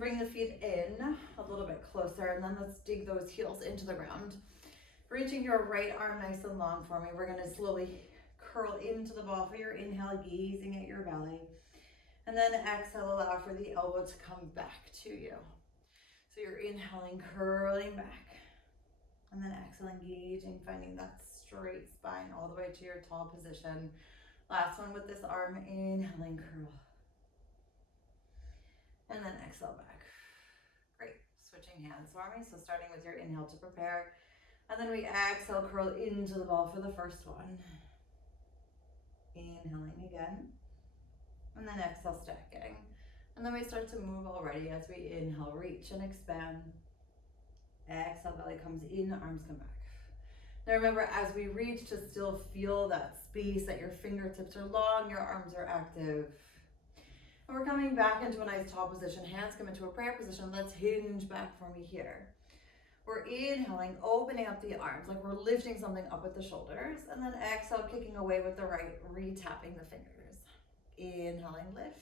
Bring the feet in a little bit closer, and then let's dig those heels into the ground. Reaching your right arm nice and long for me. We're gonna slowly curl into the ball for your inhale, gazing at your belly. And then exhale, allow for the elbow to come back to you. So you're inhaling, curling back. And then exhale, engaging, finding that straight spine all the way to your tall position. Last one with this arm, inhaling, curl. And then exhale back. Great, switching hands for me. So starting with your inhale to prepare. And then we exhale, curl into the ball for the first one. Inhaling again. And then exhale, stacking. And then we start to move already as we inhale, reach and expand. Exhale, belly comes in, arms come back. Now remember, as we reach, to still feel that space, that your fingertips are long, your arms are active. And we're coming back into a nice tall position. Hands come into a prayer position. Let's hinge back for me here. We're inhaling, opening up the arms, like we're lifting something up with the shoulders. And then exhale, kicking away with the right, re-tapping the fingers. Inhaling, lift.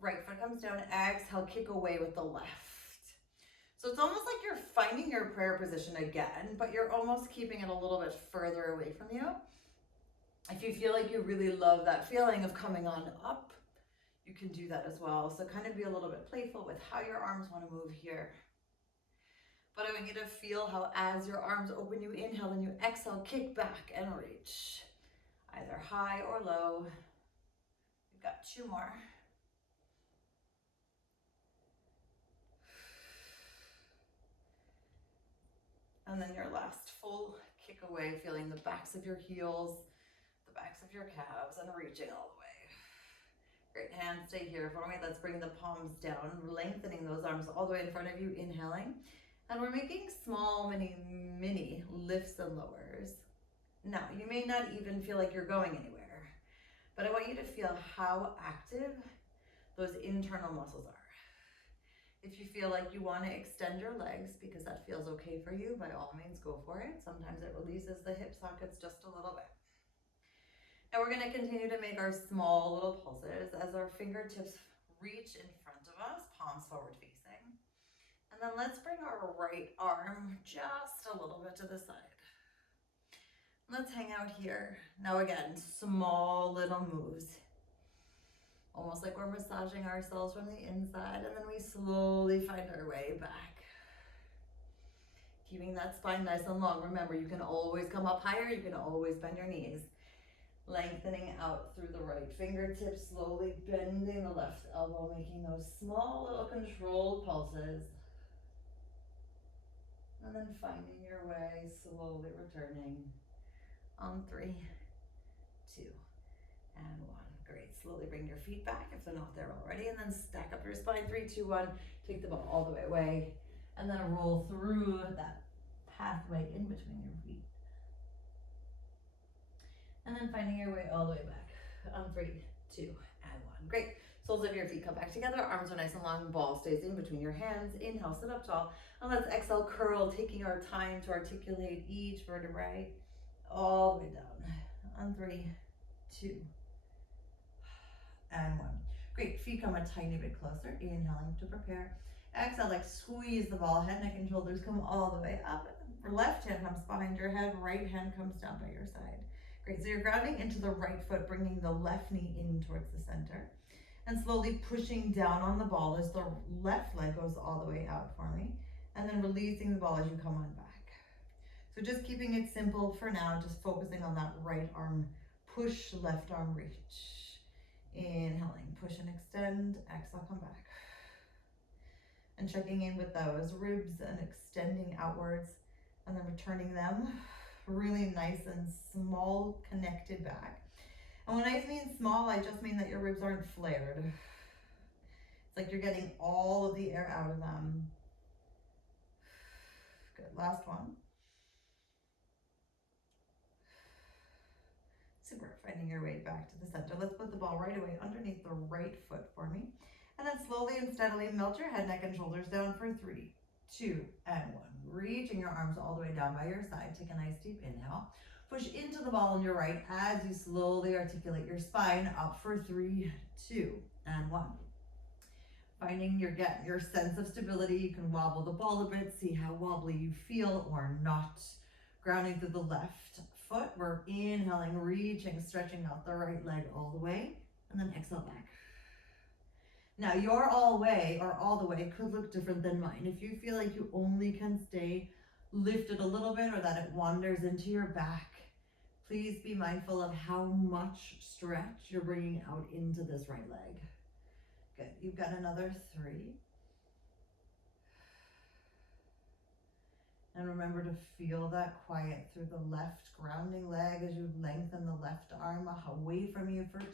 Right foot comes down, exhale, kick away with the left. So it's almost like you're finding your prayer position again, but you're almost keeping it a little bit further away from you. If you feel like you really love that feeling of coming on up, you can do that as well. So kind of be a little bit playful with how your arms want to move here. But I want you to feel how as your arms open, you inhale and you exhale, kick back and reach. Either high or low. We've got 2 more. And then your last full kick away, feeling the backs of your heels, the backs of your calves, and reaching all the way. Great, hands stay here for me. Let's bring the palms down, lengthening those arms all the way in front of you, inhaling. And we're making small, mini lifts and lowers. Now, you may not even feel like you're going anywhere, but I want you to feel how active those internal muscles are. If you feel like you want to extend your legs because that feels okay for you, by all means, go for it. Sometimes it releases the hip sockets just a little bit. Now we're going to continue to make our small little pulses as our fingertips reach in front of us, palms forward facing. And then let's bring our right arm just a little bit to the side. Let's hang out here. Now again, small little moves. Almost like we're massaging ourselves from the inside, and then we slowly find our way back. Keeping that spine nice and long. Remember, you can always come up higher, you can always bend your knees. Lengthening out through the right fingertips, slowly bending the left elbow, making those small little controlled pulses. And then finding your way, slowly returning on 3, 2, and 1. Great, slowly bring your feet back if they're not there already, and then stack up your spine, 3, 2, 1. Take the ball all the way away, and then roll through that pathway in between your feet. And then finding your way all the way back on 3, 2, and 1. Great, soles of your feet come back together, arms are nice and long, ball stays in between your hands. Inhale, sit up tall, and let's exhale, curl, taking our time to articulate each vertebrae all the way down on 3, 2, and 1. Great, feet come a tiny bit closer, inhaling to prepare. Exhale, like squeeze the ball, head, neck, and shoulders come all the way up. Left hand comes behind your head, right hand comes down by your side. Great, so you're grounding into the right foot, bringing the left knee in towards the center. And slowly pushing down on the ball as the left leg goes all the way out for me. And then releasing the ball as you come on back. So just keeping it simple for now, just focusing on that right arm push, left arm reach. Inhaling, push and extend, exhale, come back. And checking in with those ribs and extending outwards, and then returning them really nice and small, connected back. And when I mean small, I just mean that your ribs aren't flared. It's like you're getting all of the air out of them. Good, last one. Super, finding your way back to the center. Let's put the ball right away underneath the right foot for me. And then slowly and steadily melt your head, neck, and shoulders down for 3, 2, and 1. Reaching your arms all the way down by your side. Take a nice deep inhale. Push into the ball on your right as you slowly articulate your spine up for 3, 2, and 1. Finding your sense of stability. You can wobble the ball a bit, see how wobbly you feel or not. Grounding through the left foot. We're inhaling, reaching, stretching out the right leg all the way, and then exhale back. Now your all way or all the way could look different than mine. If you feel like you only can stay lifted a little bit or that it wanders into your back, please be mindful of how much stretch you're bringing out into this right leg. Good, you've got another 3. And remember to feel that quiet through the left grounding leg as you lengthen the left arm away from you for 2.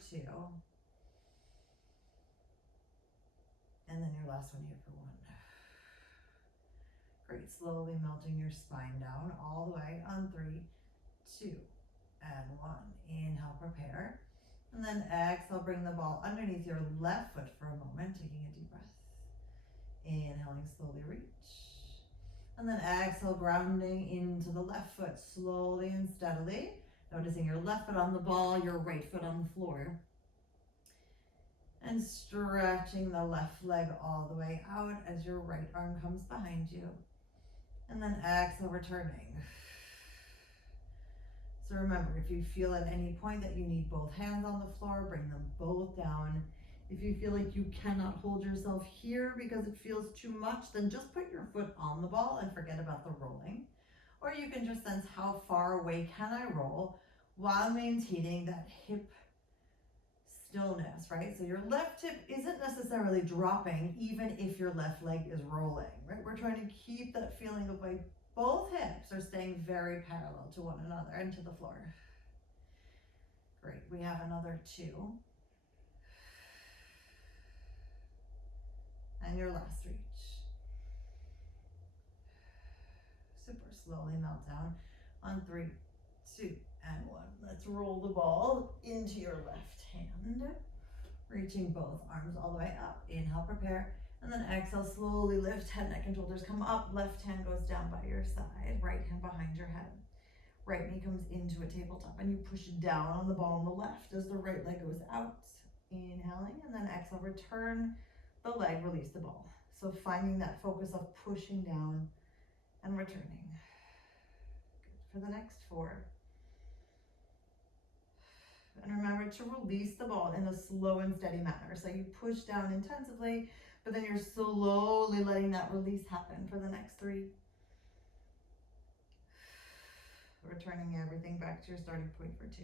And then your last one here for 1. Great, slowly melting your spine down all the way on 3, 2, and 1. Inhale, prepare. And then exhale, bring the ball underneath your left foot for a moment, taking a deep breath. Inhaling, slowly reach. And then exhale, grounding into the left foot slowly and steadily. Noticing your left foot on the ball, your right foot on the floor. And stretching the left leg all the way out as your right arm comes behind you. And then exhale, returning. So remember, if you feel at any point that you need both hands on the floor, bring them both down. If you feel like you cannot hold yourself here because it feels too much, then just put your foot on the ball and forget about the rolling. Or you can just sense how far away can I roll while maintaining that hip stillness, right? So your left hip isn't necessarily dropping even if your left leg is rolling, right? We're trying to keep that feeling of like both hips are staying very parallel to one another and to the floor. Great, we have another 2. And your last reach. Super slowly melt down on 3, 2, and 1. Let's roll the ball into your left hand. Reaching both arms all the way up. Inhale, prepare. And then exhale, slowly lift, head, neck, and shoulders come up. Left hand goes down by your side. Right hand behind your head. Right knee comes into a tabletop. And you push down on the ball on the left as the right leg goes out. Inhaling, and then exhale, return the leg, release the ball. So finding that focus of pushing down and returning. Good. For the next 4. And remember to release the ball in a slow and steady manner. So you push down intensively, but then you're slowly letting that release happen for the next 3. Returning everything back to your starting point for 2.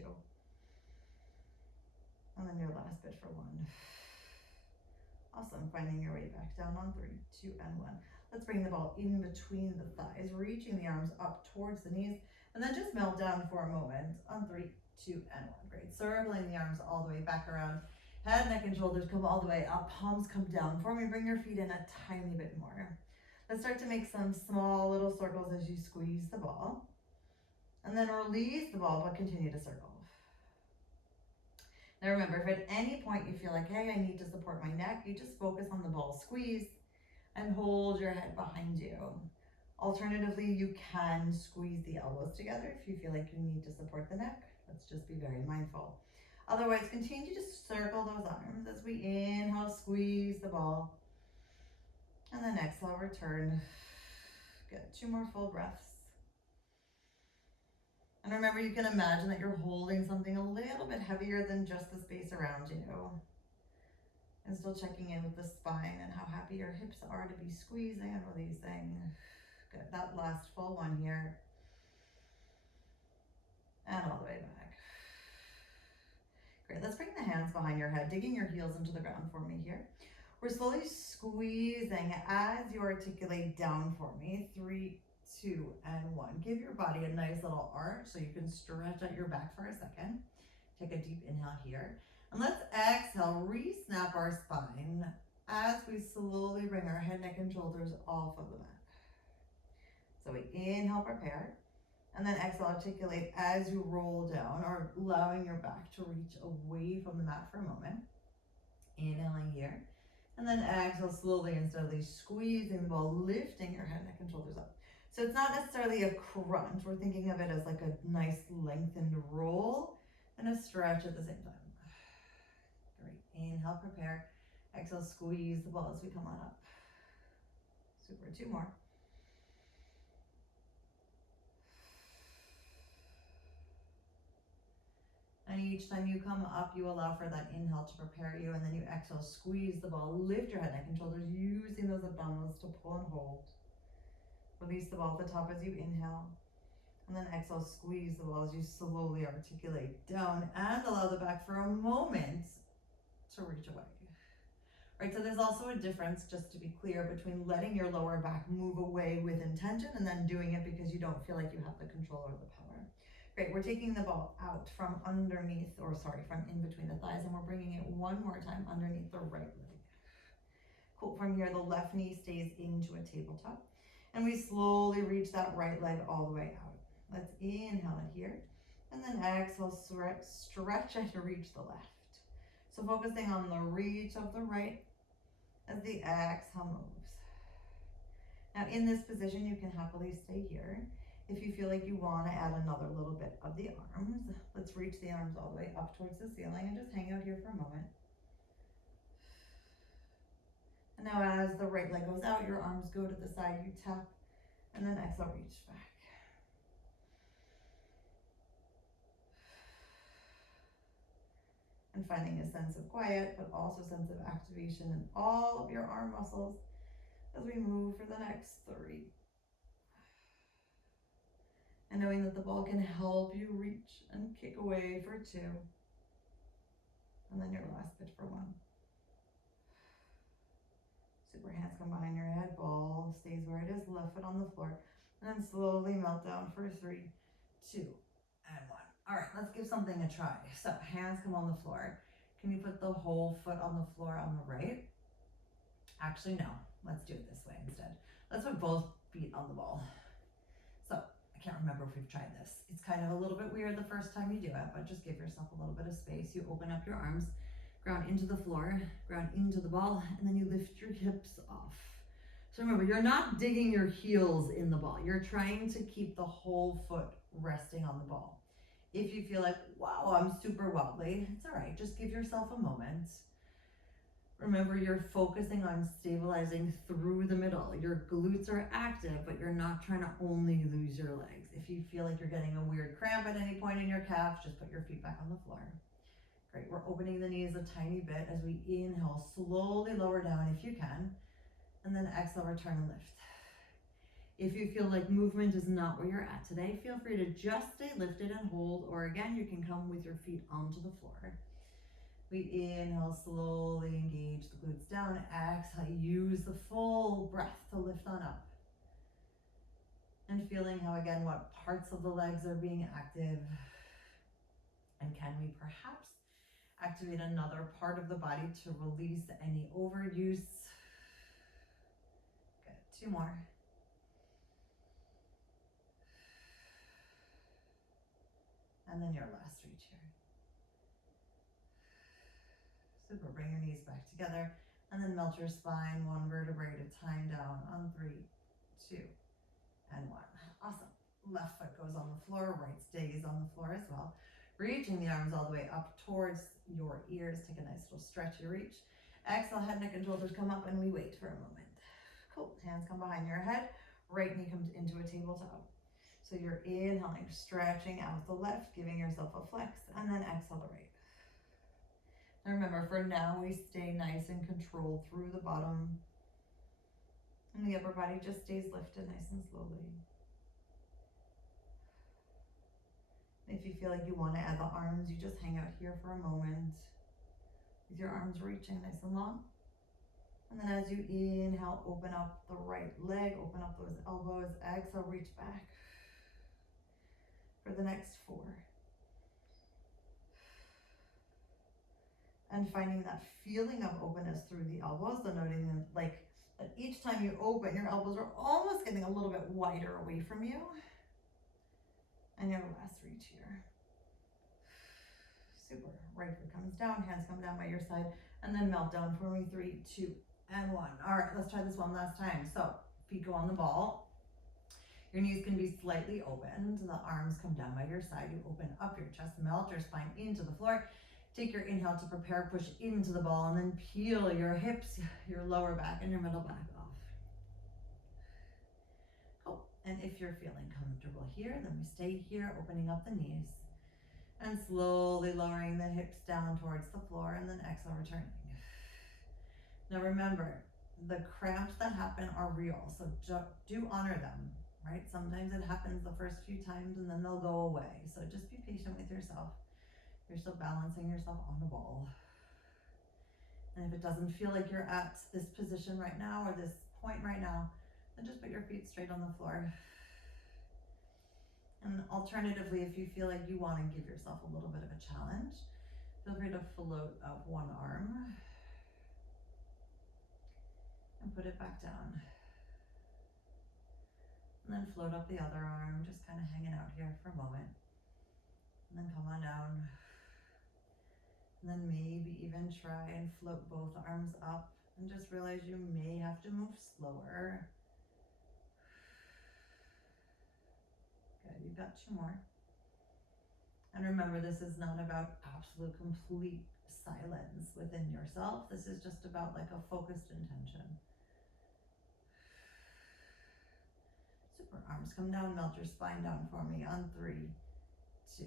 And then your last bit for 1. Awesome, finding your way back down on 3, 2, and 1. Let's bring the ball in between the thighs, reaching the arms up towards the knees, and then just melt down for a moment on 3, 2, and 1. Great, circling the arms all the way back around. Head, neck, and shoulders come all the way up, palms come down for me. Bring your feet in a tiny bit more. Let's start to make some small little circles as you squeeze the ball. And then release the ball, but continue to circle. Now remember, if at any point you feel like, hey, I need to support my neck, you just focus on the ball squeeze and hold your head behind you. Alternatively, you can squeeze the elbows together if you feel like you need to support the neck. Let's just be very mindful. Otherwise, continue to circle those arms as we inhale, squeeze the ball. And then exhale, return. Good, 2 more full breaths. And remember, you can imagine that you're holding something a little bit heavier than just the space around you. And still checking in with the spine and how happy your hips are to be squeezing and releasing. Good, that last full one here. And all the way back. Great, let's bring the hands behind your head, digging your heels into the ground for me here. We're slowly squeezing as you articulate down for me. 3, 2, and 1. Give your body a nice little arch so you can stretch out your back for a second. Take a deep inhale here. And let's exhale, re-snap our spine as we slowly bring our head, neck, and shoulders off of the mat. So we inhale, prepare. And then exhale, articulate as you roll down, or allowing your back to reach away from the mat for a moment. Inhaling here. And then exhale, slowly and steadily squeezing the ball, lifting your head, neck, and shoulders up. So it's not necessarily a crunch. We're thinking of it as like a nice lengthened roll and a stretch at the same time. Great. Inhale, prepare. Exhale, squeeze the ball as we come on up. Super, 2 more. And each time you come up, you allow for that inhale to prepare you, and then you exhale, squeeze the ball, lift your head, neck, and shoulders, using those abdominals to pull and hold. Release the ball at the top as you inhale, and then exhale, squeeze the ball as you slowly articulate down, and allow the back for a moment to reach away. Right, so there's also a difference, just to be clear, between letting your lower back move away with intention and then doing it because you don't feel like you have the control or the power. Great, we're taking the ball out from underneath, or sorry, from in between the thighs, and we're bringing it one more time underneath the right leg. Cool, from here, the left knee stays into a tabletop, and we slowly reach that right leg all the way out. Let's inhale it here, and then exhale, stretch it to reach the left. So focusing on the reach of the right as the exhale moves. Now in this position, you can happily stay here. If you feel like you want to add another little bit of the arms, let's reach the arms all the way up towards the ceiling and just hang out here for a moment. And now as the right leg goes out, your arms go to the side, you tap, and then exhale, reach back. And finding a sense of quiet, but also a sense of activation in all of your arm muscles as we move for the next 3. And knowing that the ball can help you reach and kick away for 2. And then your last pitch for 1. Super, hands come behind your head, ball stays where it is, left foot on the floor, and then slowly melt down for 3, 2, and 1. All right, let's give something a try. So hands come on the floor. Can you put the whole foot on the floor on the right? Actually, no. Let's do it this way instead. Let's put both feet on the ball. So I can't remember if we've tried this. It's kind of a little bit weird the first time you do it, but just give yourself a little bit of space. You open up your arms, ground into the floor, ground into the ball, and then you lift your hips off. So remember, you're not digging your heels in the ball. You're trying to keep the whole foot resting on the ball. If you feel like, wow, I'm super wobbly, it's all right. Just give yourself a moment. Remember, you're focusing on stabilizing through the middle. Your glutes are active, but you're not trying to only lose your legs. If you feel like you're getting a weird cramp at any point in your calf, just put your feet back on the floor. Great, we're opening the knees a tiny bit as we inhale, slowly lower down if you can, and then exhale, return and lift. If you feel like movement is not where you're at today, feel free to just stay lifted and hold, or again, you can come with your feet onto the floor. We inhale, slowly engage the glutes down. Exhale, use the full breath to lift on up. And feeling how, again, what parts of the legs are being active. And can we perhaps activate another part of the body to release any overuse? Good, 2 more. And then your last reach here. Super, bring your knees back together and then melt your spine 1 vertebrae at a time down on 3, 2, and 1. Awesome. Left foot goes on the floor, right stays on the floor as well. Reaching the arms all the way up towards your ears. Take a nice little stretchy reach. Exhale, head, neck, and shoulders come up, and we wait for a moment. Cool. Hands come behind your head. Right knee comes into a tabletop. So you're inhaling, stretching out the left, giving yourself a flex, and then exhale the right. Now remember, for now, we stay nice and controlled through the bottom. And the upper body just stays lifted nice and slowly. If you feel like you want to add the arms, you just hang out here for a moment with your arms reaching nice and long. And then as you inhale, open up the right leg, open up those elbows, exhale, reach back for the next 4. And finding that feeling of openness through the elbows, noting that, like, that each time you open, your elbows are almost getting a little bit wider away from you. And your last reach here. Super. Right foot comes down, hands come down by your side, and then melt down for me. 3, 2, and 1. All right, let's try this one last time. So feet go on the ball. Your knees can be slightly opened. The arms come down by your side. You open up your chest, melt your spine into the floor. Take your inhale to prepare, push into the ball, and then peel your hips, your lower back, and your middle back off. Cool. And if you're feeling comfortable here, then we stay here, opening up the knees, and slowly lowering the hips down towards the floor, and then exhale, returning. Now remember, the cramps that happen are real, so do honor them, right? Sometimes it happens the first few times and then they'll go away. So just be patient with yourself. You're still balancing yourself on the ball. And if it doesn't feel like you're at this position right now or this point right now, then just put your feet straight on the floor. And alternatively, if you feel like you want to give yourself a little bit of a challenge, feel free to float up one arm and put it back down. And then float up the other arm, just kind of hanging out here for a moment. And then come on down. And then maybe even try and float both arms up and just realize you may have to move slower. Good, you've got 2 more. And remember, this is not about absolute complete silence within yourself. This is just about like a focused intention. Super, arms come down, melt your spine down for me on 3, 2,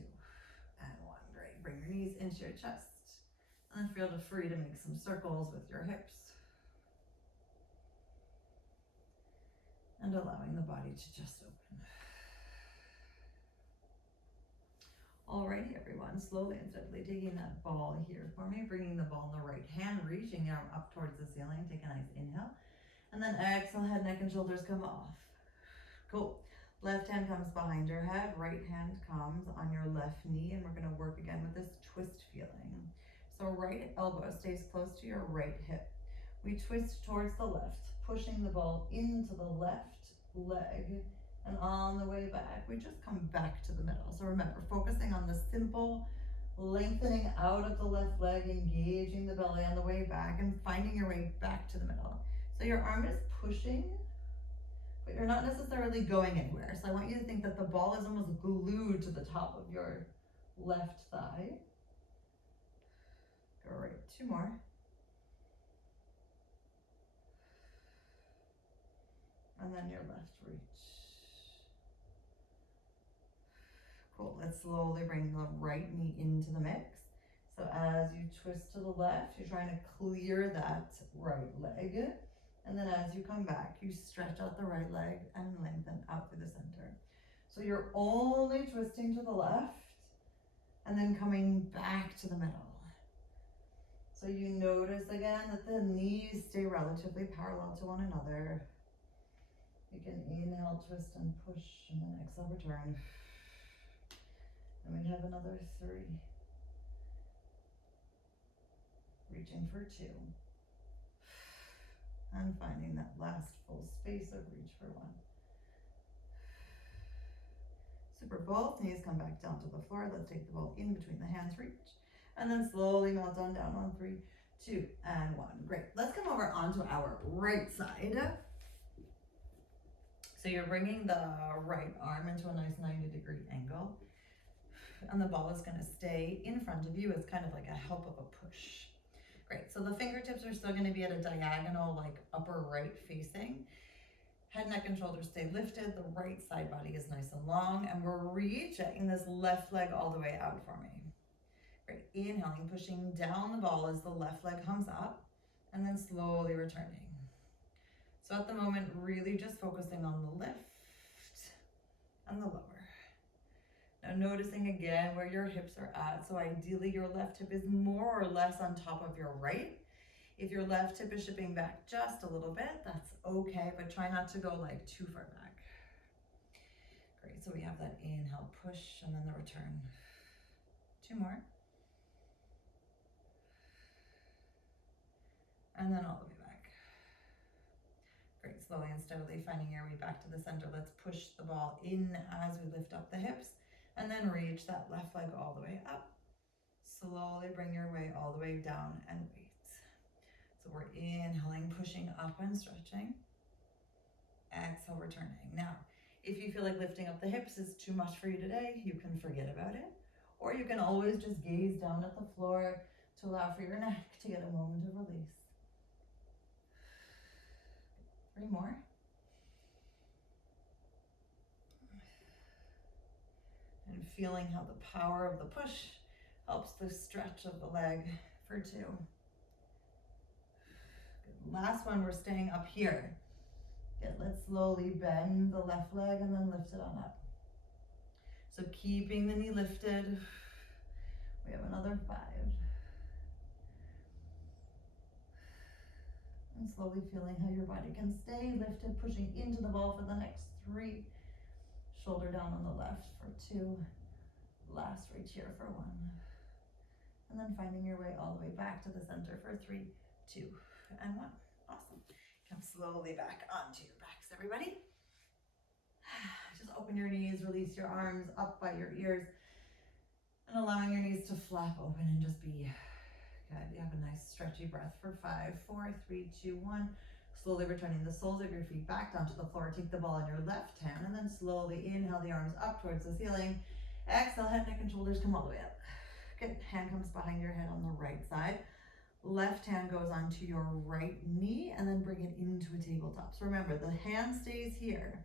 and 1. Great, bring your knees into your chest. And then feel free to make some circles with your hips. And allowing the body to just open. Alrighty, everyone, slowly and steadily taking that ball here for me, bringing the ball in the right hand, reaching your arm up towards the ceiling. Take a nice inhale. And then exhale, head, neck, and shoulders come off. Cool. Left hand comes behind your head, right hand comes on your left knee, and we're gonna work again with this twist feeling. So right elbow stays close to your right hip. We twist towards the left, pushing the ball into the left leg, and on the way back, we just come back to the middle. So remember, focusing on the simple lengthening out of the left leg, engaging the belly on the way back, and finding your way back to the middle. So your arm is pushing, but you're not necessarily going anywhere. So I want you to think that the ball is almost glued to the top of your left thigh. Great, 2 more. And then your left reach. Cool, let's slowly bring the right knee into the mix. So as you twist to the left, you're trying to clear that right leg. And then as you come back, you stretch out the right leg and lengthen out through the center. So you're only twisting to the left and then coming back to the middle. So you notice again that the knees stay relatively parallel to one another. You can inhale, twist and push, and then exhale, return. And we have another 3. Reaching for 2. And finding that last full space of reach for 1. Super, both knees come back down to the floor. Let's take the ball in between the hands, reach. And then slowly melt on down on 3, 2, and 1. Great, let's come over onto our right side. So you're bringing the right arm into a nice 90-degree angle. And the ball is gonna stay in front of you as kind of like a help of a push. Great, so the fingertips are still gonna be at a diagonal, like upper right facing. Head, neck, and shoulders stay lifted. The right side body is nice and long, and we're reaching this left leg all the way out for me. Great, inhaling, pushing down the ball as the left leg comes up, and then slowly returning. So at the moment, really just focusing on the lift and the lower. Now noticing again where your hips are at. So ideally your left hip is more or less on top of your right. If your left hip is shipping back just a little bit, that's okay, but try not to go like too far back. Great, so we have that inhale, push, and then the return. 2 more. And then all the way back. Great, slowly and steadily finding your way back to the center. Let's push the ball in as we lift up the hips, and then reach that left leg all the way up. Slowly bring your way all the way down and wait. So we're inhaling, pushing up and stretching. Exhale, returning. Now, if you feel like lifting up the hips is too much for you today, you can forget about it. Or you can always just gaze down at the floor to allow for your neck to get a moment of release. 3 more. And feeling how the power of the push helps the stretch of the leg for 2. Good. Last one, we're staying up here. Good. Let's slowly bend the left leg and then lift it on up. So keeping the knee lifted. We have another 5. And slowly feeling how your body can stay lifted, pushing into the ball for the next 3. Shoulder down on the left for 2. Last reach here for 1. And then finding your way all the way back to the center for 3, 2, and 1. Awesome. Come slowly back onto your backs, everybody. Just open your knees, release your arms up by your ears, and allowing your knees to flap open and just be good. You have a nice stretchy breath for 5, 4, 3, 2, 1. Slowly returning the soles of your feet back down to the floor. Take the ball in your left hand and then slowly inhale the arms up towards the ceiling. Exhale, head, neck, and shoulders come all the way up. Good. Hand comes behind your head on the right side. Left hand goes onto your right knee and then bring it into a tabletop. So remember, the hand stays here.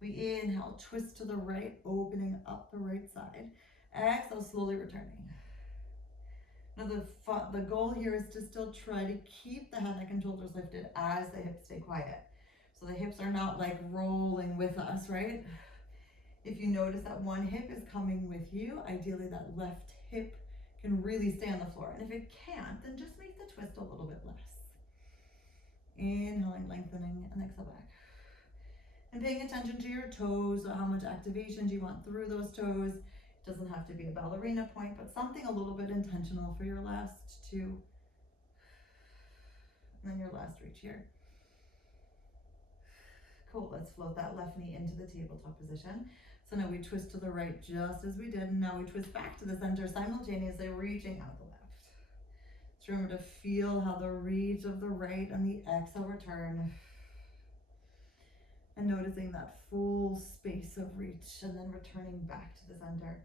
We inhale, twist to the right, opening up the right side. Exhale, slowly returning. Now the goal here is to still try to keep the head, neck, and shoulders lifted as the hips stay quiet. So the hips are not like rolling with us, right? If you notice that one hip is coming with you, ideally that left hip can really stay on the floor. And if it can't, then just make the twist a little bit less. Inhaling, lengthening, and exhale back. And paying attention to your toes, so how much activation do you want through those toes? It doesn't have to be a ballerina point, but something a little bit intentional for your last 2. And then your last reach here. Cool, let's float that left knee into the tabletop position. So now we twist to the right just as we did, and now we twist back to the center, simultaneously reaching out the left. So remember to feel how the reach of the right and the exhale return. And noticing that full space of reach and then returning back to the center.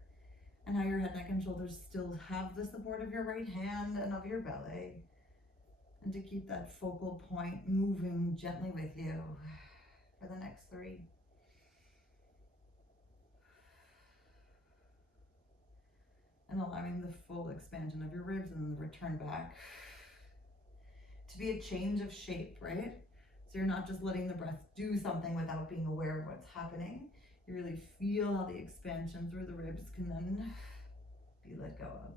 And how your head, neck, and shoulders still have the support of your right hand and of your belly. And to keep that focal point moving gently with you for the next 3. And allowing the full expansion of your ribs and then return back. To be a change of shape, right? So you're not just letting the breath do something without being aware of what's happening. You really feel how the expansion through the ribs can then be let go of.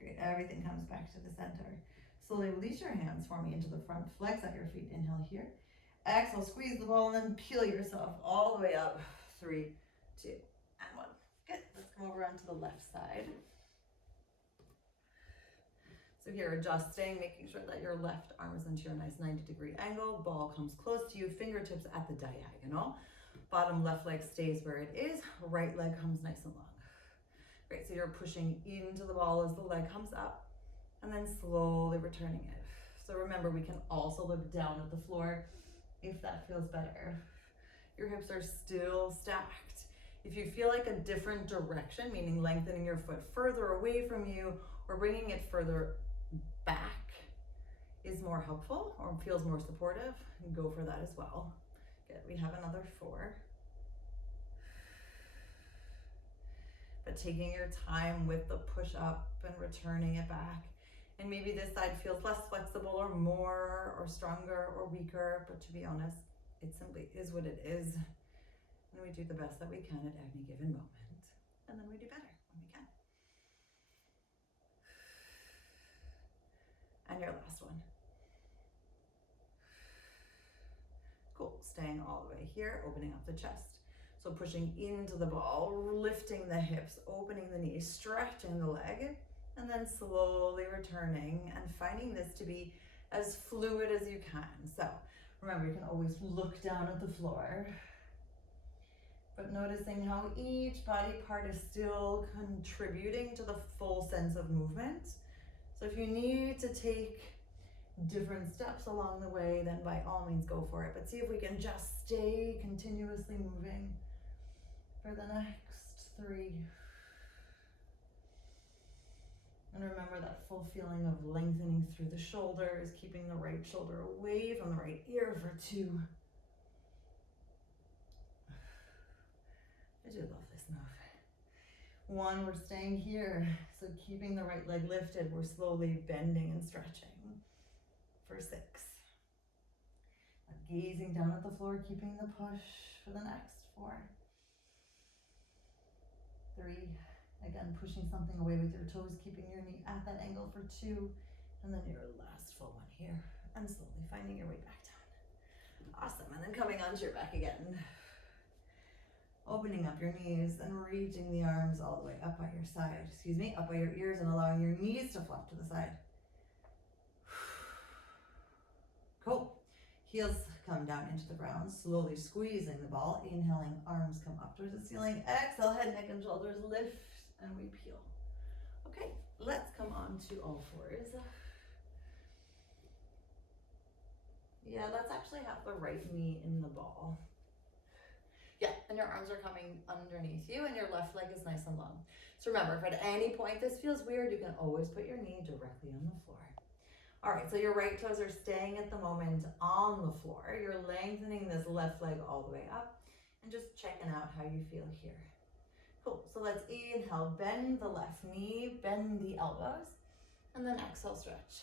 Great, everything comes back to the center. Slowly release your hands for me into the front, flex out your feet, inhale here. Exhale, squeeze the ball and then peel yourself all the way up. 3, 2, and 1. Good, let's come over onto the left side. So here, adjusting, making sure that your left arm is into your nice 90-degree angle. Ball comes close to you, fingertips at the diagonal. Bottom left leg stays where it is. Right leg comes nice and long. Great, so you're pushing into the ball as the leg comes up and then slowly returning it. So remember, we can also look down at the floor if that feels better. Your hips are still stacked. If you feel like a different direction, meaning lengthening your foot further away from you or bringing it further back is more helpful or feels more supportive, go for that as well. Good, we have another 4. But taking your time with the push up and returning it back. And maybe this side feels less flexible or more or stronger or weaker, but to be honest, it simply is what it is. And we do the best that we can at any given moment. And then we do better when we can. And your last one. Cool, staying all the way here, opening up the chest. So pushing into the ball, lifting the hips, opening the knees, stretching the leg, and then slowly returning and finding this to be as fluid as you can. So remember, you can always look down at the floor, but noticing how each body part is still contributing to the full sense of movement. So if you need to take different steps along the way, then by all means go for it. But see if we can just stay continuously moving for the next 3, And remember that full feeling of lengthening through the shoulders, keeping the right shoulder away from the right ear for 2. I do love this move. 1, we're staying here. So keeping the right leg lifted, we're slowly bending and stretching for 6. Gazing down at the floor, keeping the push for the next 4. 3, again, pushing something away with your toes, keeping your knee at that angle for 2, and then your last full one here, and slowly finding your way back down. Awesome, and then coming onto your back again. Opening up your knees and reaching the arms all the way up by your side, up by your ears, and allowing your knees to flop to the side. Cool. Heels come down into the ground, slowly squeezing the ball. Inhaling, arms come up towards the ceiling. Exhale, head, neck, and shoulders lift, and we peel. Okay, let's come on to all 4s. Yeah, let's actually have the right knee in the ball. Yeah, and your arms are coming underneath you, and your left leg is nice and long. So remember, if at any point this feels weird, you can always put your knee directly on the floor. All right, so your right toes are staying at the moment on the floor. You're lengthening this left leg all the way up and just checking out how you feel here. Cool, so let's inhale, bend the left knee, bend the elbows, and then exhale, stretch.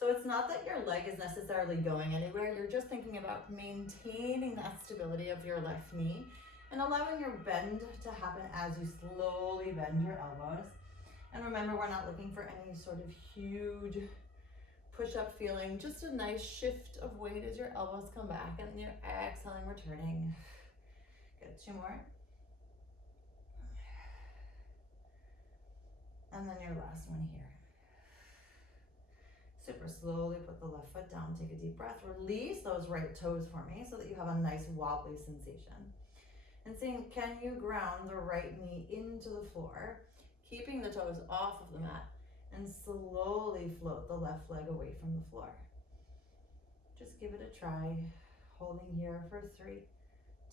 So it's not that your leg is necessarily going anywhere, you're just thinking about maintaining that stability of your left knee and allowing your bend to happen as you slowly bend your elbows. And remember, we're not looking for any sort of huge push-up feeling, just a nice shift of weight as your elbows come back, and you're exhaling, returning. Good, 2 more. And then your last one here. Super slowly put the left foot down, take a deep breath, release those right toes for me so that you have a nice wobbly sensation. And seeing, can you ground the right knee into the floor, keeping the toes off of the mat, and slowly float the left leg away from the floor. Just give it a try, holding here for 3,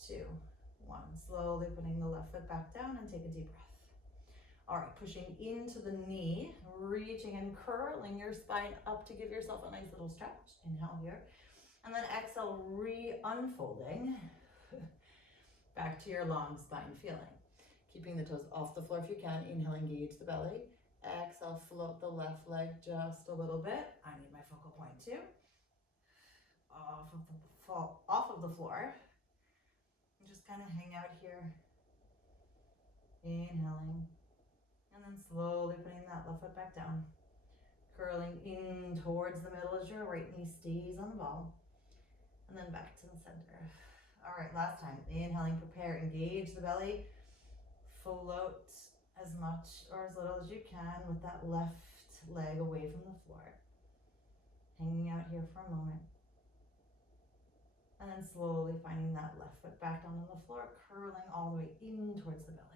2, 1. Slowly putting the left foot back down and take a deep breath. All right, pushing into the knee, reaching and curling your spine up to give yourself a nice little stretch. Inhale here. And then exhale, re-unfolding back to your long spine feeling. Keeping the toes off the floor if you can. Inhale, engage the belly. Exhale, float the left leg just a little bit. I need my focal point too. Off of the floor. And just kind of hang out here. Inhaling. And then slowly putting that left foot back down. Curling in towards the middle as your right knee stays on the ball. And then back to the center. All right, last time. Inhaling, prepare, engage the belly. Float as much or as little as you can with that left leg away from the floor. Hanging out here for a moment. And then slowly finding that left foot back down on the floor, curling all the way in towards the belly.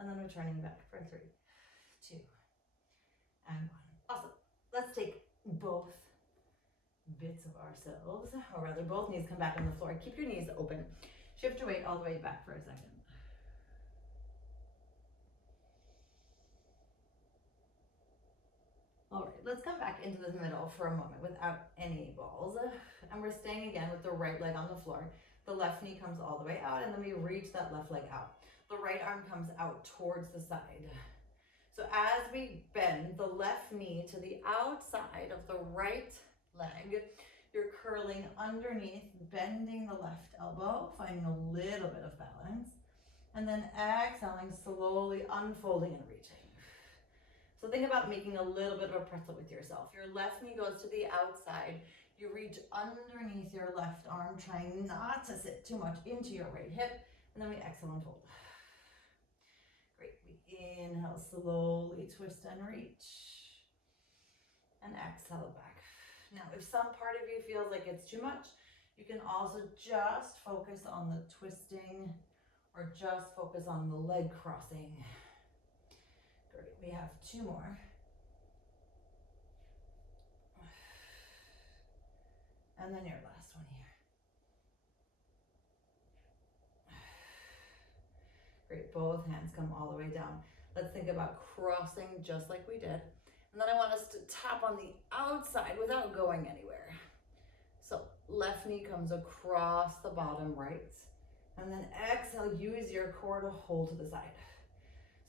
And then returning back for 3, 2, and 1. Awesome. Let's take both bits of ourselves, or rather both knees come back on the floor. Keep your knees open. Shift your weight all the way back for a second. All right, let's come back into the middle for a moment without any balls. And we're staying again with the right leg on the floor. The left knee comes all the way out, and then we reach that left leg out. The right arm comes out towards the side. So as we bend the left knee to the outside of the right leg, you're curling underneath, bending the left elbow, finding a little bit of balance, and then exhaling, slowly unfolding and reaching. So think about making a little bit of a pretzel with yourself. Your left knee goes to the outside. You reach underneath your left arm, trying not to sit too much into your right hip, and then we exhale and fold. Great, we inhale, slowly twist and reach, and exhale back. Now, if some part of you feels like it's too much, you can also just focus on the twisting or just focus on the leg crossing. Great, we have 2 more. And then your last one here. Great, both hands come all the way down. Let's think about crossing just like we did. And then I want us to tap on the outside without going anywhere. So left knee comes across the bottom right. And then exhale, use your core to hold to the side.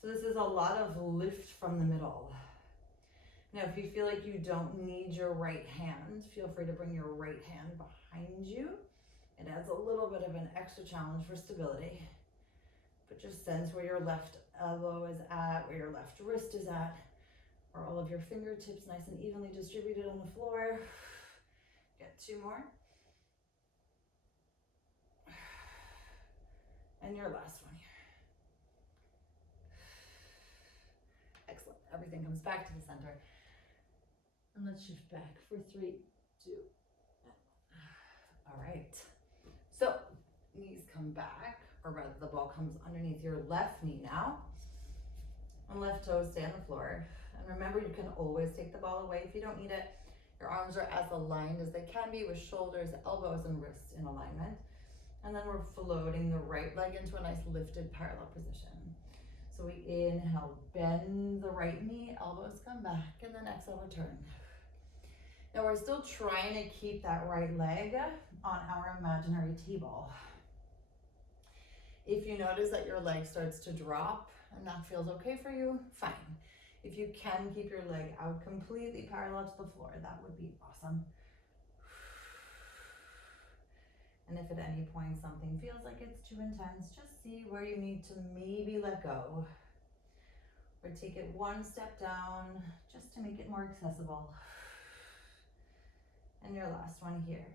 So this is a lot of lift from the middle. Now, if you feel like you don't need your right hand, feel free to bring your right hand behind you. It adds a little bit of an extra challenge for stability. But just sense where your left elbow is at, where your left wrist is at. Are all of your fingertips nice and evenly distributed on the floor? Get 2 more. And your last one here. Excellent. Everything comes back to the center. And let's shift back for 3, 2, and 1. All right. So knees come back, or rather the ball comes underneath your left knee now. And left toes stay on the floor. And remember, you can always take the ball away if you don't need it. Your arms are as aligned as they can be with shoulders, elbows, and wrists in alignment. And then we're floating the right leg into a nice lifted parallel position. So we inhale, bend the right knee, elbows come back, and then exhale, return. Now we're still trying to keep that right leg on our imaginary table. If you notice that your leg starts to drop and that feels okay for you, fine. If you can keep your leg out completely parallel to the floor, that would be awesome. And if at any point something feels like it's too intense, just see where you need to maybe let go. Or take it one step down just to make it more accessible. And your last one here.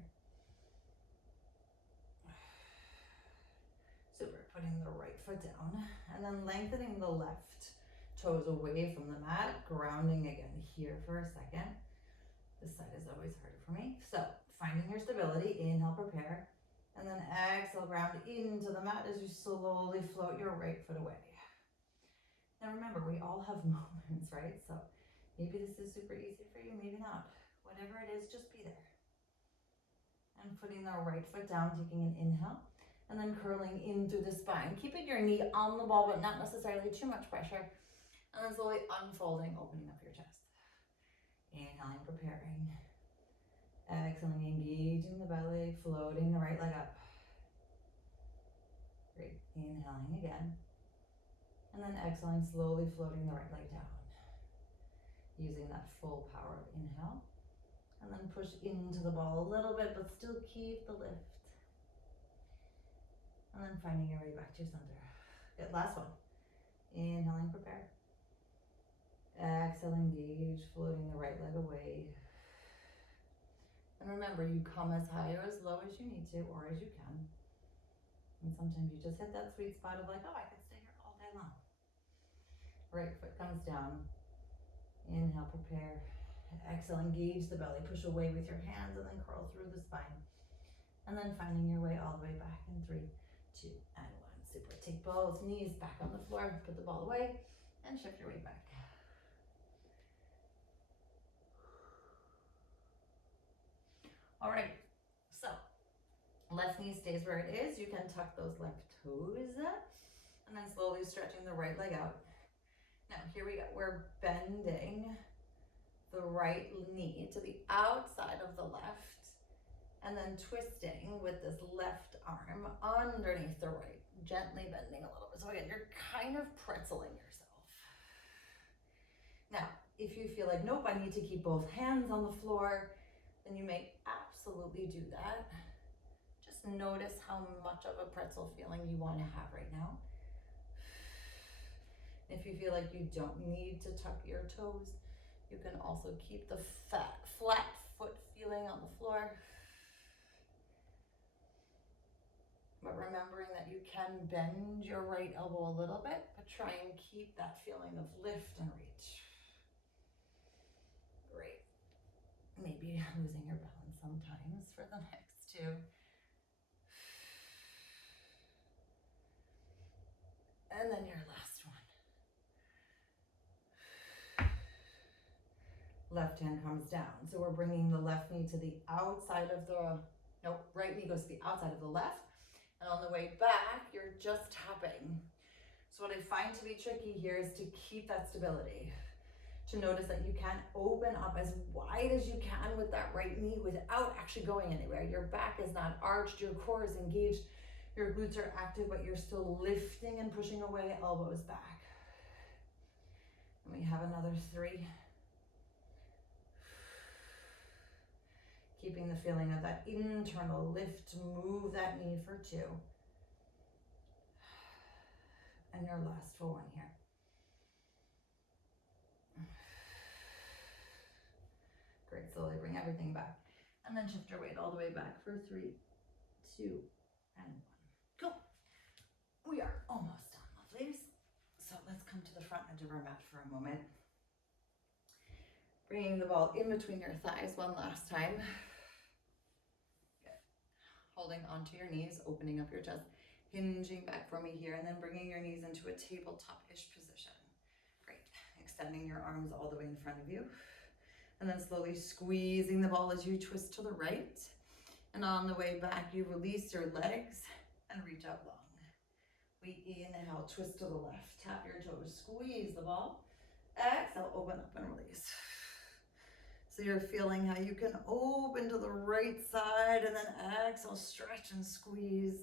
Super, putting the right foot down and then lengthening the left toes away from the mat, grounding again here for a second. This side is always harder for me. So finding your stability, inhale, prepare, and then exhale, ground into the mat as you slowly float your right foot away. Now remember, we all have moments, right? So maybe this is super easy for you, maybe not. Whatever it is, just be there. And putting the right foot down, taking an inhale, and then curling in through the spine. Keeping your knee on the ball, but not necessarily too much pressure. And then slowly unfolding, opening up your chest. Inhaling, preparing. Exhaling, engaging the belly, floating the right leg up. Great. Inhaling again. And then exhaling, slowly floating the right leg down. Using that full power of inhale. And then push into the ball a little bit, but still keep the lift. And then finding your way back to center. Good, last one. Inhaling, prepare. Exhale, engage, floating the right leg away. And remember, you come as high or as low as you need to, or as you can. And sometimes you just hit that sweet spot of like, oh, I could stay here all day long. Right foot comes down. Inhale, prepare. Exhale, engage the belly. Push away with your hands and then curl through the spine. And then finding your way all the way back in 3, 2, and 1. Super. Take both knees back on the floor. Put the ball away and shift your way back. All right, so left knee stays where it is. You can tuck those left toes and then slowly stretching the right leg out. Now here we go. We're bending the right knee to the outside of the left and then twisting with this left arm underneath the right, gently bending a little bit. So again, you're kind of pretzeling yourself. Now, if you feel like, nope, I need to keep both hands on the floor, then you may absolutely do that. Just notice how much of a pretzel feeling you want to have right now. If you feel like you don't need to tuck your toes, you can also keep the flat foot feeling on the floor. But remembering that you can bend your right elbow a little bit, but try and keep that feeling of lift and reach. Great. Maybe losing your balance sometimes for the next 2. And then your last one. Left hand comes down. So we're bringing the left knee to the outside of the, right knee goes to the outside of the left. And on the way back, you're just tapping. So what I find to be tricky here is to keep that stability. To notice that you can open up as wide as you can with that right knee without actually going anywhere. Your back is not arched, your core is engaged, your glutes are active, but you're still lifting and pushing away, elbows back. And we have another 3. Keeping the feeling of that internal lift, move that knee for 2. And your last for 1 here. Great, slowly bring everything back. And then shift your weight all the way back for 3, 2, and 1. Cool. We are almost done, lovelies. So let's come to the front edge of our mat for a moment. Bringing the ball in between your thighs one last time. Good. Holding onto your knees, opening up your chest, hinging back for me here, and then bringing your knees into a tabletop-ish position. Great. Extending your arms all the way in front of you. And then slowly squeezing the ball as you twist to the right. And on the way back, you release your legs and reach out long. We inhale, twist to the left, tap your toes, squeeze the ball. Exhale, open up and release. So you're feeling how you can open to the right side and then exhale, stretch and squeeze.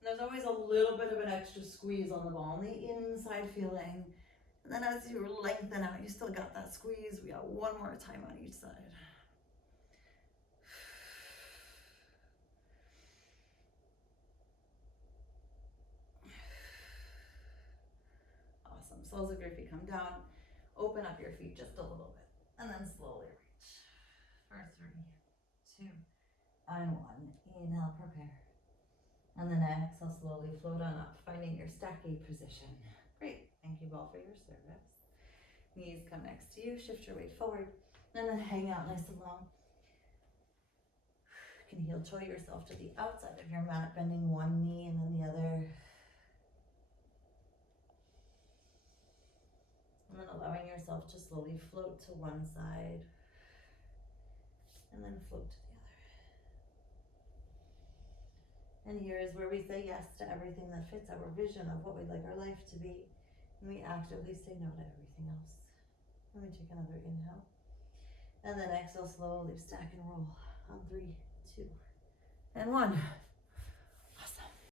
And there's always a little bit of an extra squeeze on the ball on the inside feeling. And then as you lengthen out, you still got that squeeze. We got one more time on each side. Awesome. Soles of your feet come down. Open up your feet just a little bit. And then slowly reach. For 3, 2, and 1. Inhale, prepare. And then exhale, slowly float on up, finding your stacking position. Great. Thank you, ball, for your service. Knees come next to you. Shift your weight forward. And then hang out nice and long. You can heel toe yourself to the outside of your mat, bending one knee and then the other. And then allowing yourself to slowly float to one side. And then float to the other. And here is where we say yes to everything that fits our vision of what we'd like our life to be. And we actively say no to everything else. And we take another inhale. And then exhale, slowly stack and roll on 3, 2, and 1.